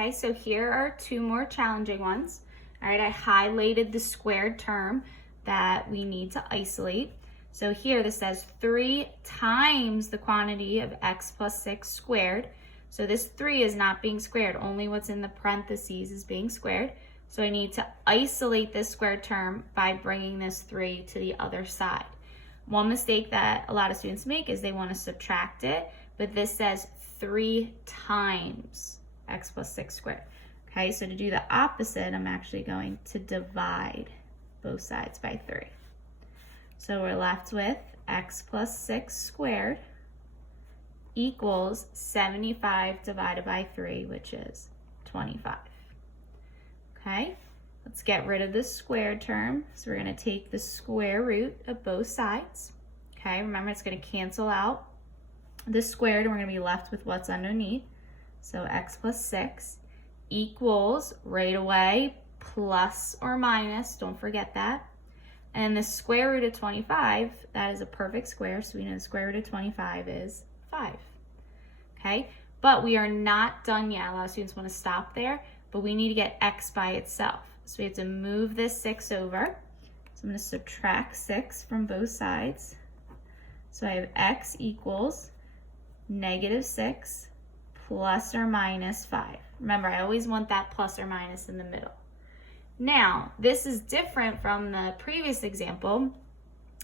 Okay, so here are two more challenging ones. All right, I highlighted the squared term that we need to isolate. So here this says 3 times the quantity of x plus 6 squared. So this 3 is not being squared, only what's in the parentheses is being squared. So I need to isolate this squared term by bringing this 3 to the other side. One mistake that a lot of students make is they want to subtract it, but this says 3 times x plus 6 squared. Okay, so to do the opposite, I'm actually going to divide both sides by 3. So we're left with x plus 6 squared equals 75 divided by 3, which is 25. Okay, let's get rid of the squared term. So we're going to take the square root of both sides. Okay, remember it's going to cancel out the squared and we're going to be left with what's underneath. So x plus 6 equals, right away, plus or minus, don't forget that. And the square root of 25, that is a perfect square, so we know the square root of 25 is 5. Okay, but we are not done yet. A lot of students want to stop there, but we need to get x by itself. So we have to move this 6 over. So I'm going to subtract 6 from both sides. So I have x equals negative 6 plus or minus 5. Remember, I always want that plus or minus in the middle. Now, this is different from the previous example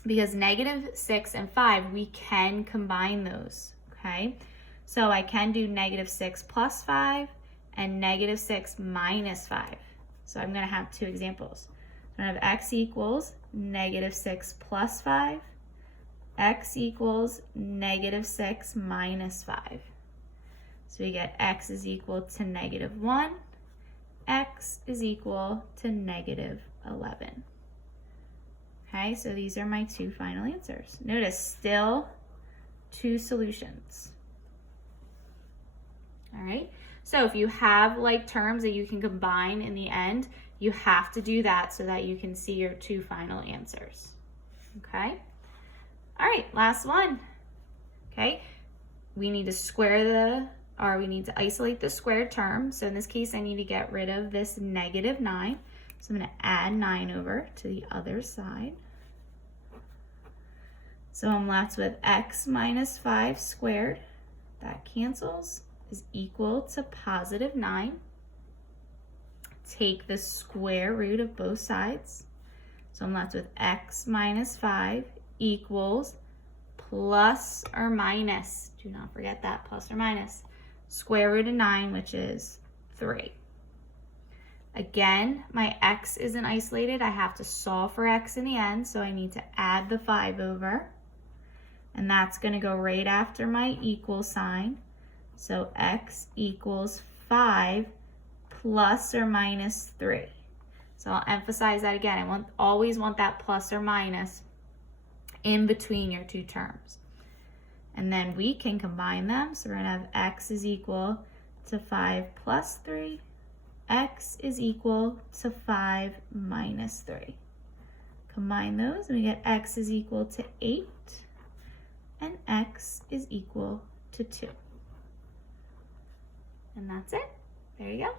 because negative 6 and 5, we can combine those, okay? So I can do negative 6 plus 5 and negative 6 minus 5. So I'm going to have two examples. I'm going to have x equals negative 6 plus 5, x equals negative 6 minus 5. So we get x is equal to negative 1, x is equal to negative 11. Okay, so these are my two final answers. Notice still two solutions. All right, so if you have like terms that you can combine in the end, you have to do that so that you can see your two final answers. Okay, all right, last one. Okay, we need to we need to isolate the squared term. So in this case, I need to get rid of this negative 9. So I'm going to add 9 over to the other side. So I'm left with x minus 5 squared, that cancels, is equal to positive 9. Take the square root of both sides. So I'm left with x minus 5 equals plus or minus, do not forget that, plus or minus, square root of 9, which is 3. Again, my x isn't isolated. I have to solve for x in the end, so I need to add the 5 over. And that's going to go right after my equal sign. So x equals 5 plus or minus 3. So I'll emphasize that again. I always want that plus or minus in between your two terms. And then we can combine them. So we're going to have x is equal to 5 plus 3. X is equal to 5 minus 3. Combine those and we get x is equal to 8 and x is equal to 2. And that's it. There you go.